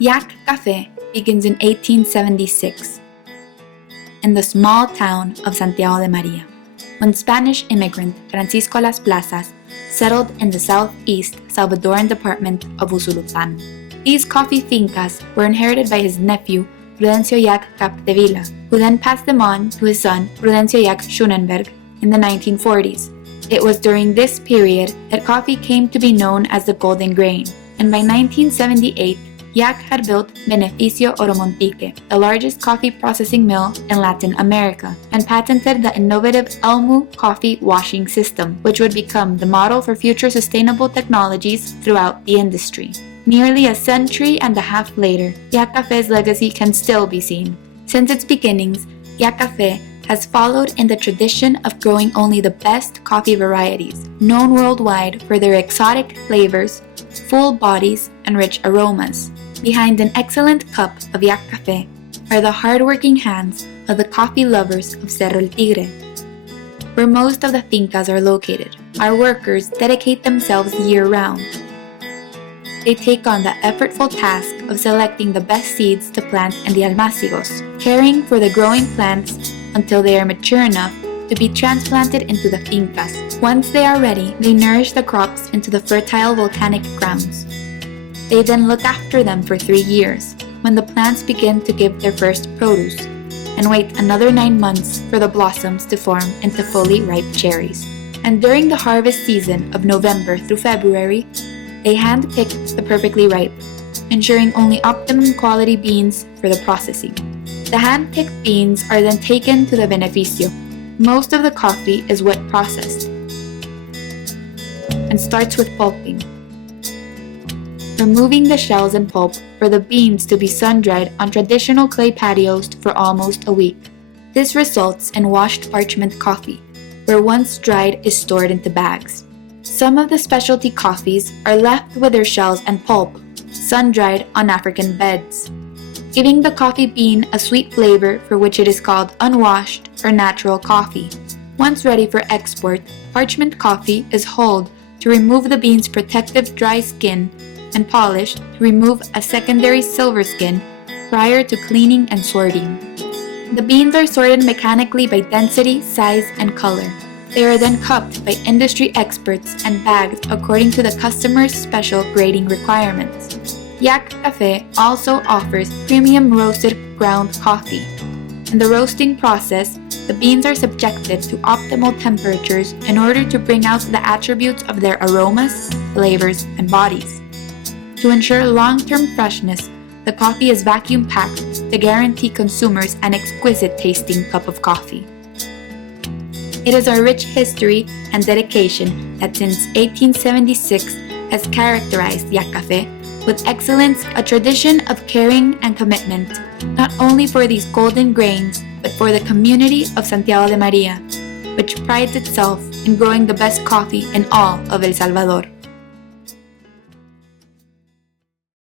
LLACH Café begins in 1876 in the small town of Santiago de María, when Spanish immigrant Francisco Las Plazas settled in the southeast Salvadoran department of Usulután. These coffee fincas were inherited by his nephew Prudencio LLACH Capdevila, who then passed them on to his son Prudencio LLACH Schoenenberg in the 1940s. It was during this period that coffee came to be known as the golden grain, and by 1978, LLACH had built Beneficio Oromontique, the largest coffee processing mill in Latin America, and patented the innovative ELMU coffee washing system, which would become the model for future sustainable technologies throughout the industry. Nearly a century and a half later, LLACH Café's legacy can still be seen. Since its beginnings, LLACH Café has followed in the tradition of growing only the best coffee varieties, known worldwide for their exotic flavors, full bodies, and rich aromas. Behind an excellent cup of LLACH Café are the hard-working hands of the coffee lovers of Cerro El Tigre. Where most of the fincas are located, our workers dedicate themselves year-round. They take on the effortful task of selecting the best seeds to plant in the almácigos, caring for the growing plants until they are mature enough to be transplanted into the fincas. Once they are ready, they nourish the crops into the fertile volcanic grounds. They then look after them for 3 years, when the plants begin to give their first produce, and wait another 9 months for the blossoms to form into fully ripe cherries. And during the harvest season of November through February, they hand-pick the perfectly ripe, ensuring only optimum quality beans for the processing. The hand-picked beans are then taken to the beneficio. Most of the coffee is wet processed and starts with pulping, removing the shells and pulp for the beans to be sun-dried on traditional clay patios for almost a week. This results in washed parchment coffee, where once dried is stored into bags. Some of the specialty coffees are left with their shells and pulp, sun-dried on African beds, giving the coffee bean a sweet flavor for which it is called unwashed or natural coffee. Once ready for export, parchment coffee is hulled to remove the bean's protective dry skin and polished to remove a secondary silver skin prior to cleaning and sorting. The beans are sorted mechanically by density, size, and color. They are then cupped by industry experts and bagged according to the customer's special grading requirements. LLACH Café also offers premium roasted ground coffee. In the roasting process, the beans are subjected to optimal temperatures in order to bring out the attributes of their aromas, flavors, and bodies. To ensure long-term freshness, the coffee is vacuum-packed to guarantee consumers an exquisite-tasting cup of coffee. It is our rich history and dedication that since 1876 has characterized LLACH Café with excellence, a tradition of caring and commitment, not only for these golden grains, but for the community of Santiago de María, which prides itself in growing the best coffee in all of El Salvador.